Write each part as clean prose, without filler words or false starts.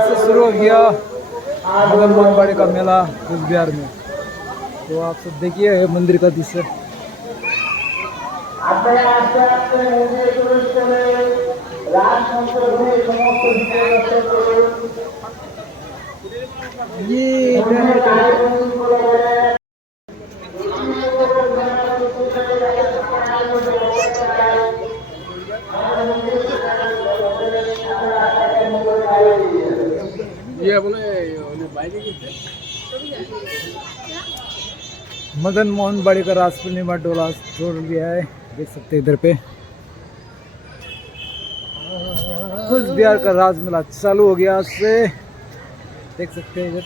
से शुरू हो गया मदन मोहन बाड़ी का मेला कुछ बिहार में। तो आप सब देखिए मंदिर का दृश्य। ये मदन मोहन बाड़ी का रास पूर्णिमा डोला छोड़ लिया है, देख सकते हैं इधर पे कुछ बिहार का राज मेला चालू हो गया से, देख सकते हैं इधर।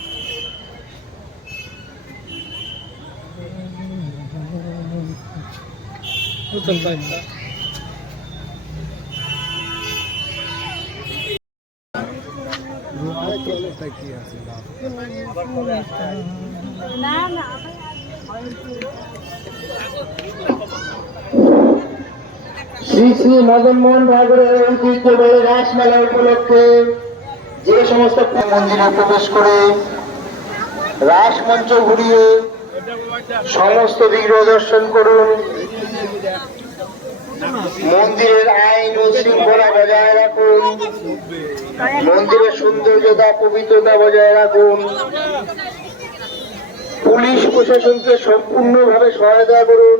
चलता है শ্রী শ্রী মদন মোহন ঠাকুরের ঐতিহ্যবাহী রাসমেলা উপলক্ষে যে সমস্ত মন্দিরে প্রবেশ করে রাসমঞ্চ ঘুরিয়ে সমস্ত বিগ্রহ দর্শন করুন। মন্দিরের আইন ও শৃঙ্খলা বজায় রাখুন, মন্দিরের সৌন্দর্যতা পবিত্রতা বজায় রাখুন, পুলিশ প্রশাসনকে সম্পূর্ণভাবে সহায়তা করুন,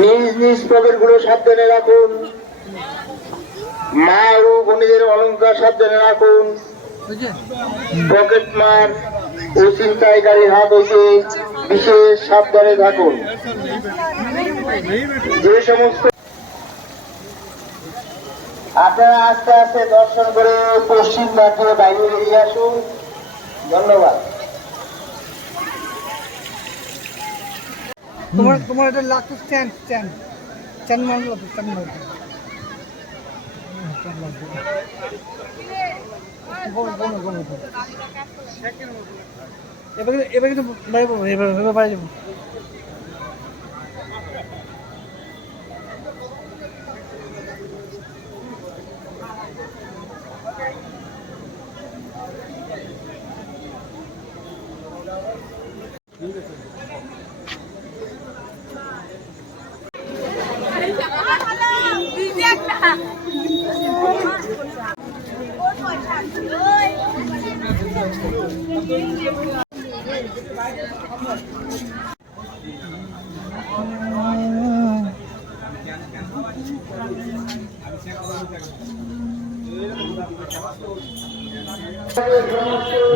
নিজ নিজ পকেটগুলো সাবধানে রাখুন, মা ও বোনেদের অলংকার সাবধানে রাখুন, পকেট মার ও ছিনতাইকারীর হাত হইতে বিশেষ সাবধানে থাকুন। যে সমস্ত আপনারা আস্তে আস্তে দর্শন করে পশ্চিম ঘাটে বাইরে বেরিয়ে আসুন। ধন্যবাদ। তোমার এটা লাগতো স্ট্যান্ড স্ট্যান্ড স্ট্যান্ড মারলো তো স্ট্যান্ড মারলো এবার কিন্তু বাইরে যাবো, এবার বাইরে যাবো।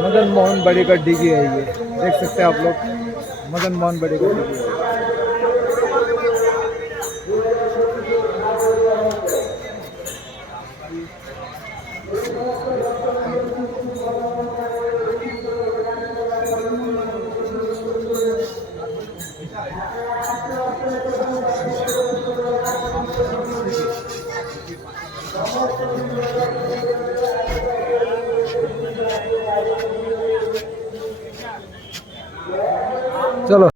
मदन मोहन बाड़ी का डीगी है, ये देख सकते हैं आप लोग। मदन मोहन बाड़ी का डीगी है। चलो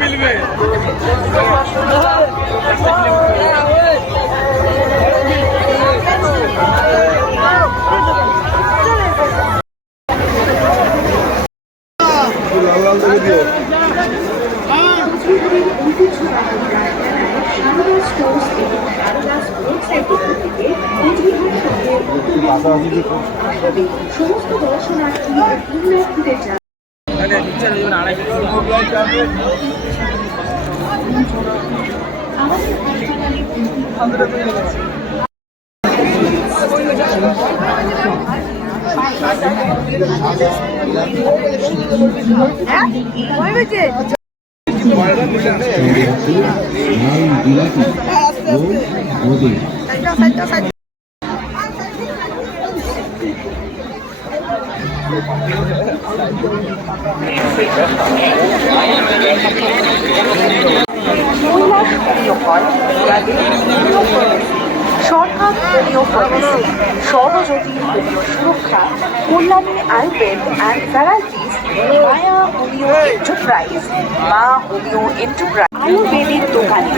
मिलবে সমস্ত দর্শনার্থীদের সরকার হোমিও ফার্মেসি সর্বজ্যোতি হোমিও সুরক্ষা Kalyani Ayurveda and varieties Maya homeo enterprise মা হোমিও এন্টারপ্রাইজ আয়ুর্বেদিক দোকানে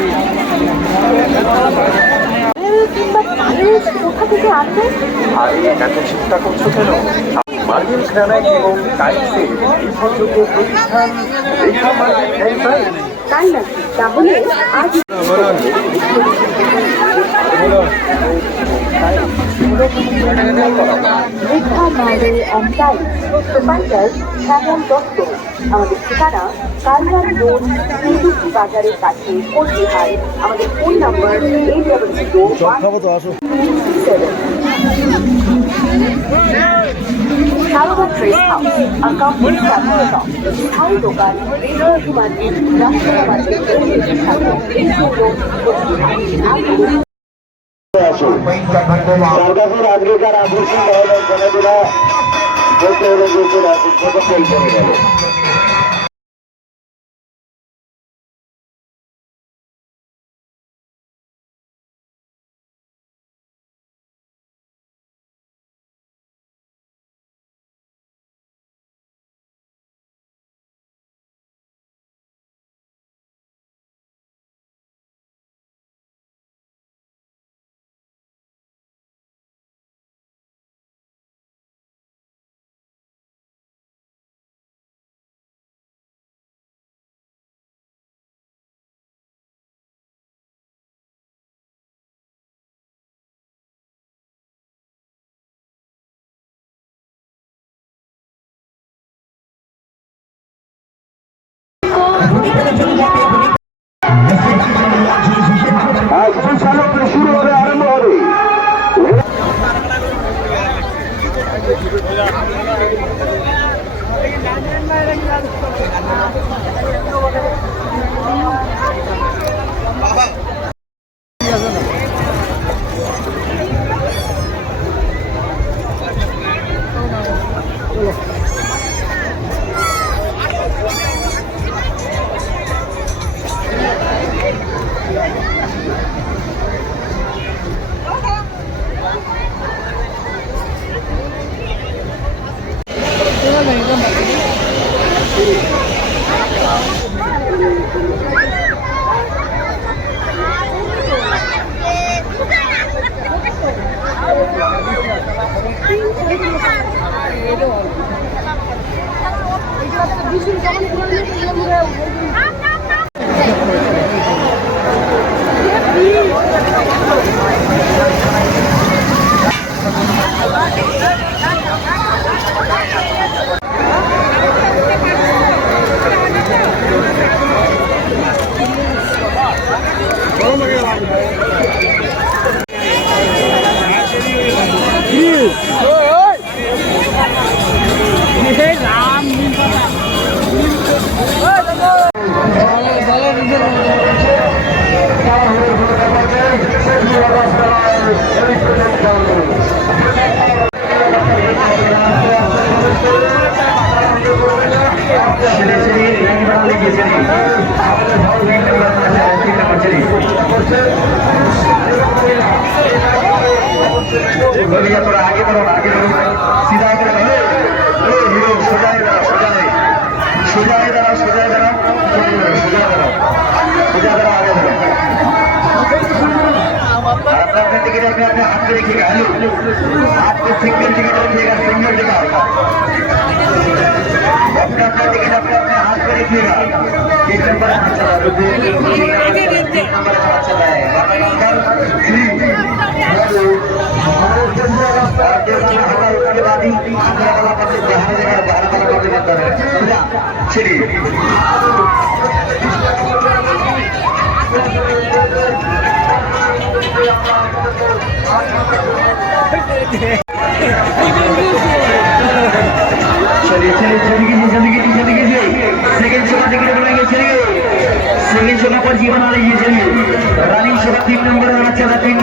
কিংবা কোথা থেকে আনবে? আরে এত চিন্তা করছো কেন? মার্বেল গ্রানাইট এবং টাইলসের নির্ভরযোগ্য প্রতিষ্ঠান রেখা মার্বেল এন্ড টাইলস। তাই নাকি? তাহলে আজ রেখা মার্বেল অ্যান্ড টাইলস প্রোপাইটার শ্যামল দত্ত। আমাদের ঠিকানা কালরান রোড ইন্ডুস্ট্রি বাজারের কাছে কোচবিহার। আমাদের phone number 800127। Sarada trade house, a complete family shop, স্থায়ী দোকান, রেডিওটি মার্কেট, রাস্তা মার্কেট, সরকারের আগেকার আকর্ষণ হলো জনগণা বলতে হলে যে রাজনীতি ফেল করে গেল। শুরু হবে, আরম্ভ হবে। थोड़ा आगे बढ़ो, आगे बढ़ो, सीधा आगे बढ़ो, हीरो सोजा है, सोजा है, सोजा है, जरा सोजा है, जरा सोजा करो, सोजा करो, आगे बढ़ो। अपने टिकट अपने अपने हाथ में रखिएगा, हेलो, हाथ को सिंगल टिकट रखिएगा, सिंगल टिकट, अपने अपने टिकट अपने अपने हाथ में रखिएगा। एक नंबर अच्छा चला है, नंबर अच्छा चला है, नंबर 3 के बाद ही चलिए जल्दी कीजिए सेकंड शो का टिकट बनाएंगे। चलिए सेकंड शो का पर्ची बना लीजिए। चलिए रनिंग शो का 3 नंबर चला 3।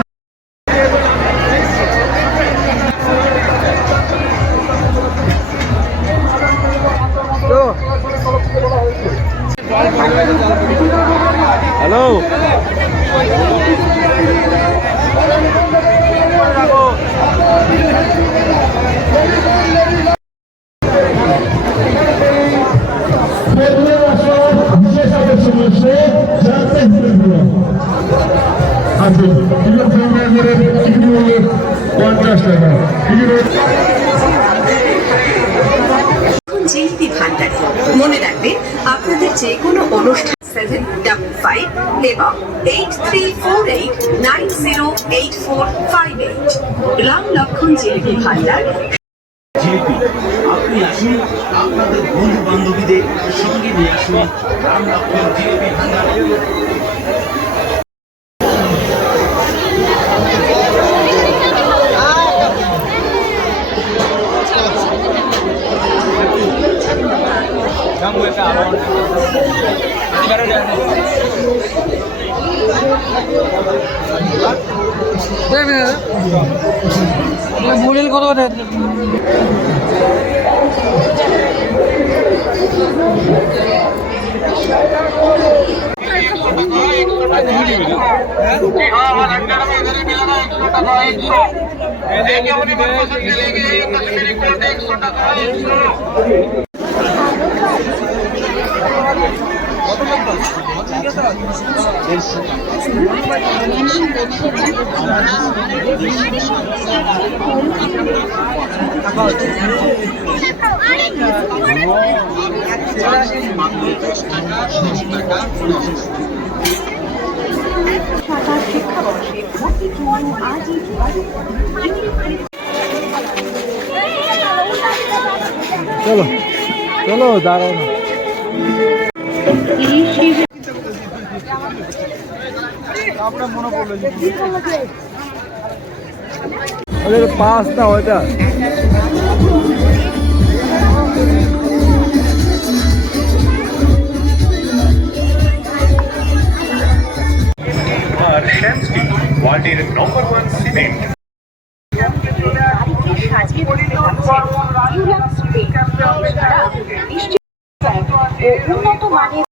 জিলিপি ভান্ডার মনে রাখবেন আপনাদের যে কোনো অনুষ্ঠান 755 এবং 8348908458 রাম লক্ষণ জিলিপি ভান্ডার। জিলিপি আপনি আসুন আপনাদের বন্ধু বান্ধবীদের সঙ্গে নিয়ে আসুন রাম লক্ষণ জিলিপি ভান্ডার। বুড়িল কত কথা শিক্ষাবর্ষে ভর্তির জন্য আজই চলো চলো দাঁড়াও না আপনার মনে পড়লো পাঁচ না ওইটা আর শ্যাম স্টিল ওয়ার্ল্ডের নম্বর 1 সিমেন্ট। সাজিয়ে তুলতে হচ্ছে ডিউলাক্স পেইন্ট এছাড়া নিশ্চিত ও উন্নত মানের